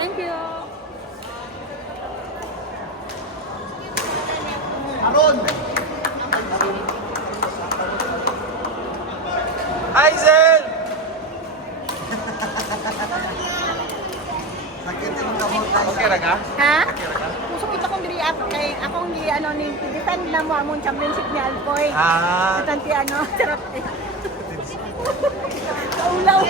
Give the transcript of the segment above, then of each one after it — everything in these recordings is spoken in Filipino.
Thank you. Aron! Hazel! Sakit yung kamot tayo. Okay ra ka? Ha? Okay ra ka? Pusok ito kong diri ako kay akong gi ano ni defend na mo among championship ni Alcoy. Ah, Tanti ano, charot eh. Kaulaw.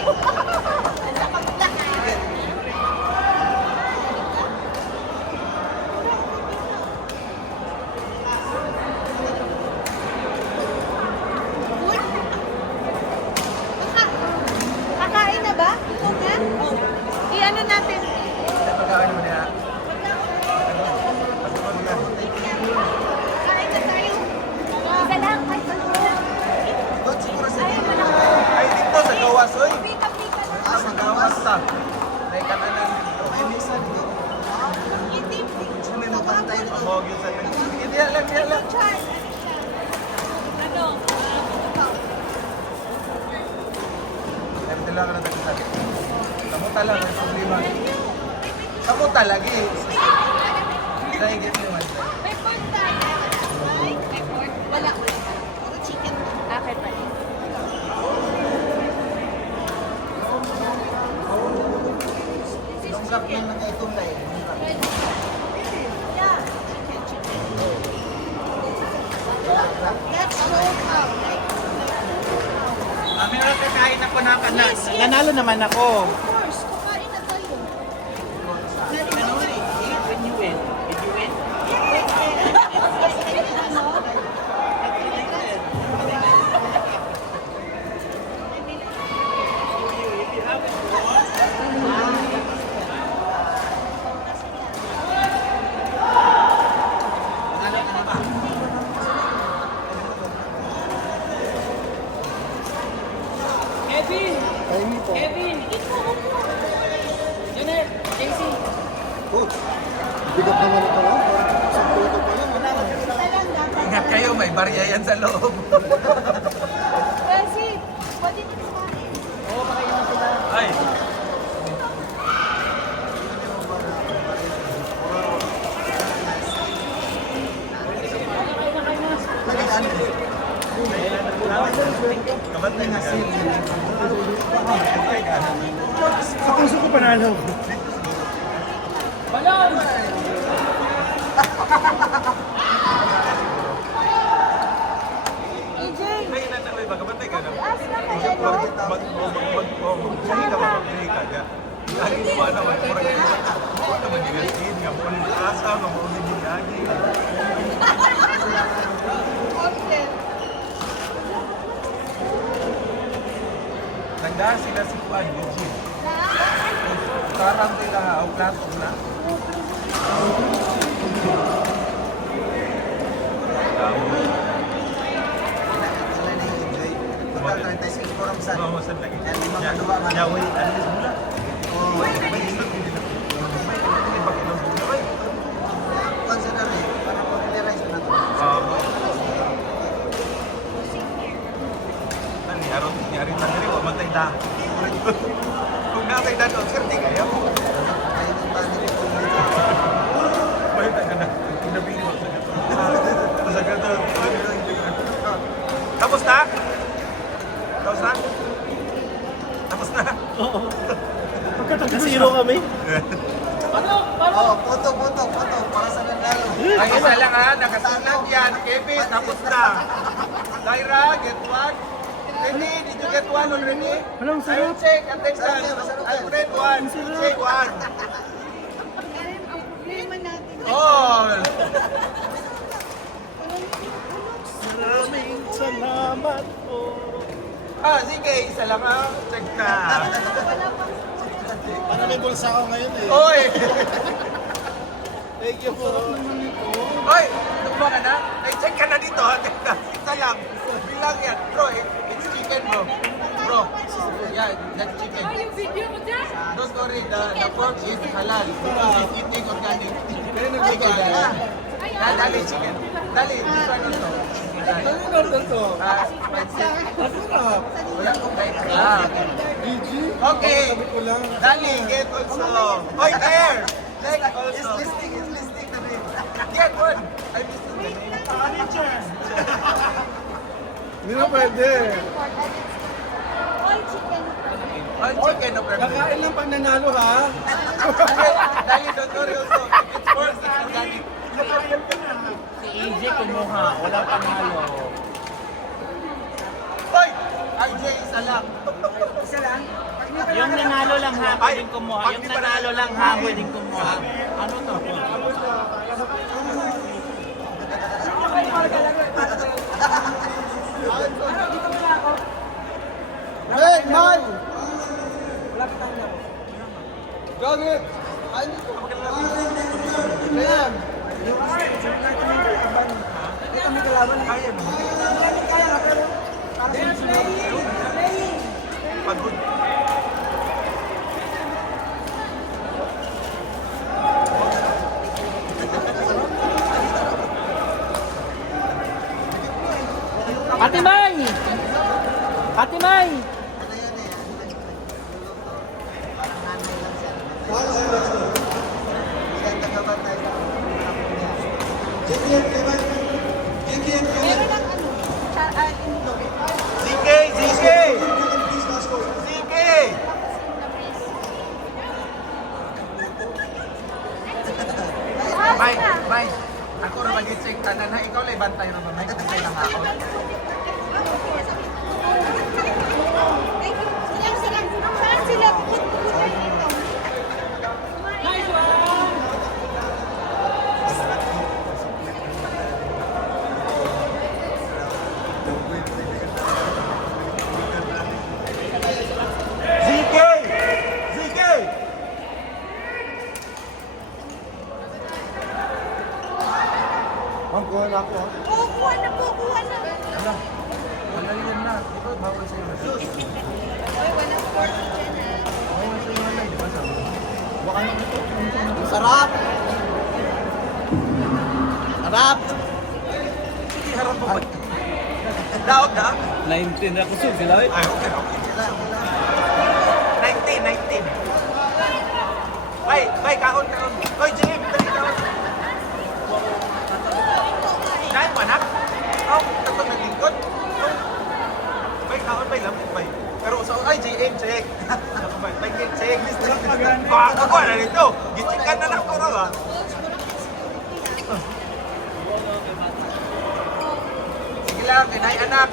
Kakain na ba? Ito na? I-ano natin? pagkain mo niya. Kain na tayo. Isa lang, kahit ano lang. Doon siguro sa Ay, dito sa gawas, oy. Pika-pika lang. Ah, sa gawas ta. May kananan dito. may misa dito. Sino may mapantay dito? Amog yun sa kanila. Sige, diyan lang, diyan lang. Ano? Dito lang ka na tayo. Kamuta lang, may problema. Kamuta lagi. Dahil get naman. May pork tayo. May pork? Wala. Puro chicken. Okay pa. Lunggap ng nag-itulay. That's local. Mami, nakakain ako na kanan. Nanalo naman ako. Of course, kumain na tayo. When you win. Did you win? Kevin! Ay, po. Kevin! Janet! JC! Oh, bigat naman ito. Sa puto pa lang. Wala na. Ingat kayo, may barya yan sa loob. Kasi, pwede na kumain. Oo, pakain mo sila. Ay, Tagaan mo. kabantay na ka. Sa puso ko panalo. Balon! EJ, May inanaway ba? Kabantay ka na. ask na kay ano? Magsahi ka magsahi ka niya. Lagi mo naman, murag ka. Ano naman yung gasin nga, mo ulit asa, nga mo ulit yung lagi. Okay. Nagdaan sila si Juan, Eugene. Karang nila, o plato na. Total 35 forum sa. Mawasan lagi. Yan, lima kadua man. Yaway, ano sa mula? Oh, May ilang bula, bay. consider eh. Para familiarize na to. Ano, yaron, yari na rin, mamantay da. Kung natay da doon, sir, di kayo. Kayo ng tani ko kung dito. May taga na, kinabili mo. Sa gato. Tapos na? Tapos na? Tapos na? Zero kami. Oh, puto. Para sa nanalo. Ay, isa lang ha, nakasunod yan. Kevin, tapos na. Lyra, get one. Ready? Did you get one already? Walang I will check. Attention. Alfred, one. Check one. Ang problema natin. All. Maraming salamat po. Ah, sige, isa lang ha. Check na. Para may bulsa ako ngayon eh. Oy! Thank you po. Oy! Tumba ka na? Ay, check ka na dito ha. Check na. Isa lang. Bilang yan. Bro, it's chicken bro. Bro. Yeah, that's chicken. Yung video mo dyan? Don't worry, the pork is halal. It's eating organic. Chicken, dali. Dali, chicken. Dali, this one also. Ano order to? Ah, spicy. Masarap. Wala okay. Ah, okay. BG? Okay. Sabi ko lang. Dali, get also. Oy, Tae! pwede. All chicken. All chicken o pepper. Kakain lang pag nanalo ha. Dahil doon seryoso. It's worth it. Organic. Kakain ka na. Si AJ kumuha, wala panalo. Hoy! RJ, isa lang. Yung nanalo lang ha, pwedeng kumuha. Yung nanalo lang ha, pwedeng kumuha. Ano to? Hey, man! Gagit! Ay, dito. Ayan. Pagod. Ate May! Ate May! Meron lang ano. Indo. ZK! ZK! ZK! May, may. Ako na mag-check tanan ha. Ikaw lang bantay na ba? May bantay lang ako. Silang saan sila pupunta dito? ZK! ZK! Ma'am, kuha na ako. Oo, kuha na po, kuha na. Ano? Wala yan na. Ito, bawal sa'yo. Uy, walang pork dyan ha. Bawal sa'yo wala. Di ba sabi? Baka na ito. Sarap! Sarap! Sige, harap mo ba? Daot na? 19 na kusog sila eh. Ay, okay, okay. 19. Bay, kahon. Hoy, Jim, dali kahon. Dahil mo, anak? Oh, tatlo na lingkod. Bay, kahon, bay, lamit, bay. Pero sa, ay, JM, check. Bay, check. Baka ko, ano nito? Gichikan na lang ko raw, ah. Sige lang, kinay, anak.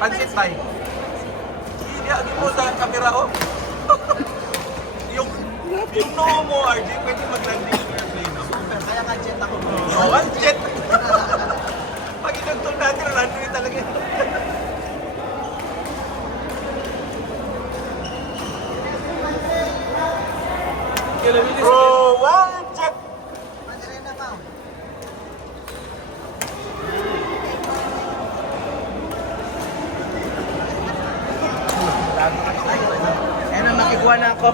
Pansit, bay. Hindi, agi mo sa kamera, oh. yung noo mo, RJ, pwede mag-landing yung airplane, no? Kaya nga jet ako. Oh, ang jet! Pag inagtong natin, landing talaga ito. Bro, one jet! Madali na, ma'am. Ayan ang nakikuha na ako.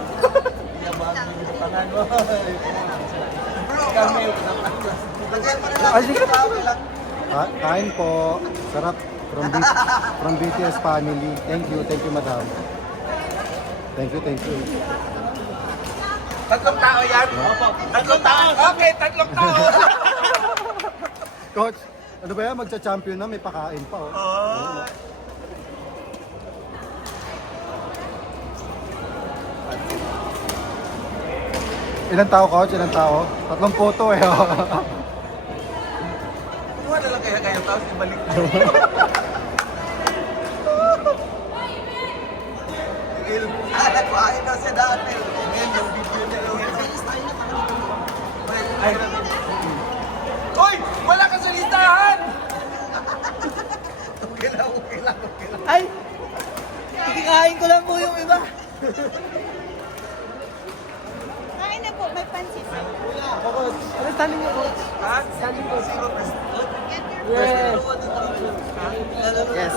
Ay, sige. Kain po. Sarap. From BTS family. Thank you, madam. Thank you. Tatlong tao yan? Tatlong tao? Okay, tatlong tao. Coach, ano ba yan? Magcha-champion na, may pakain pa. Oh. Oh. Ilang tao, coach? Ilang tao? 3 photo eh. Oh. Kuha na lang kaya kayo, tapos ibalik mo. Nagwain na siya dati. Ngayon yung video niya lang. Ay. Hoy! Wala ka sa listahan! Okay lang. Ay! Kikain ko lang po yung iba. Kain na po, may pansit. Ano tali niyo po? Ha? Sabi ko, zero first. Yes. Yes.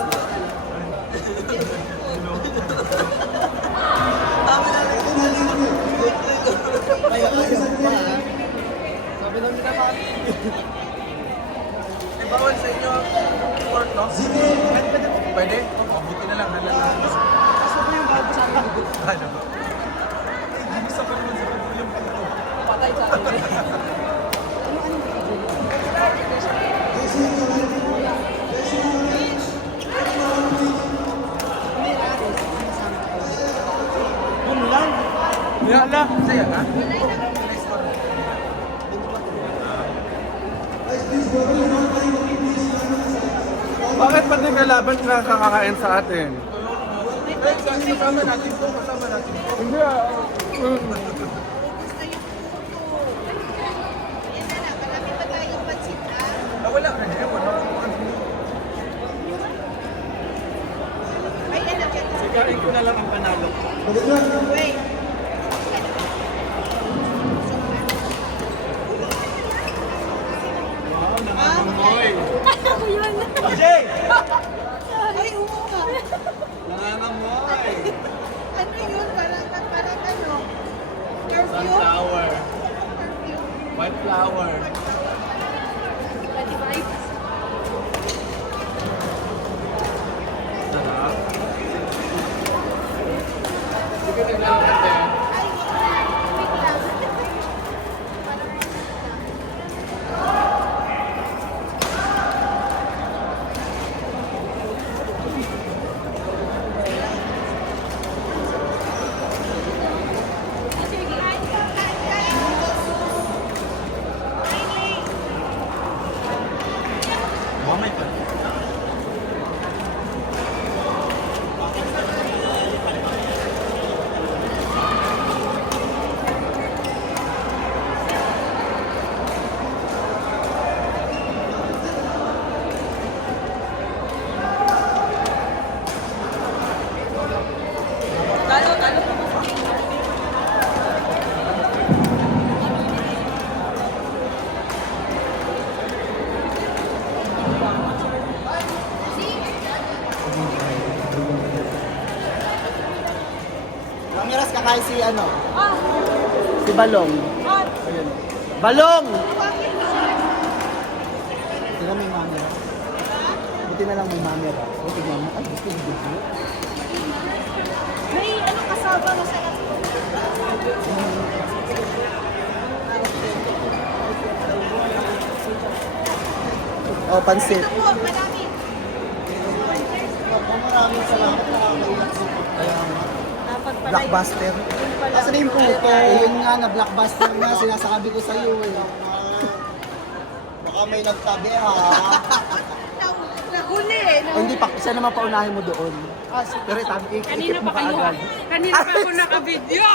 Sabi namin na pa. May bawal sa inyo pork, no? Pwede? Mabuti na lang, halala. Gusto ko yung bago sa amin. Ano ba? Eh, ginusto ko naman sa pagpo yung pagpo. Patay sa amin. Yala. Saya ka? Bakit pati kalaban na kakakain sa atin? Kasama natin to, kasama natin to. Hindi Gusto yung puto. Yan na lang, marami pa tayong pansit ah. Wala na niya, wala na. Ay, ano dyan? Sigarin ko na lang ang panalo. Wait. Nangangamoy. Jay! Ay, oo nga. Nangangamoy. Ano yun? Parang ano? Perfume? Sunflower. Perfume. White flower. Sarap. Hindi ka naglalakad eh. Ay, wait lang. Parang Mamay pa. Ramirez, kakain si ano? Si Balong. Ayun. Balong! Tingnan mo yung camera. Buti na lang may camera. O tingnan mo. Ay, gusto yung video. may ano kasama na sa Oh, pansit. Ito po, marami. Maraming salamat. Kaya nga. Blockbuster. Kasi na yung puto. Yun nga na blockbuster nga. Sinasabi ko sa'yo eh. Baka may nagtabi ha. Nahuli eh. O hindi pa, siya naman paunahin mo doon. Pero itabi, ikip mo kaagad. Kanina pa ako naka-video.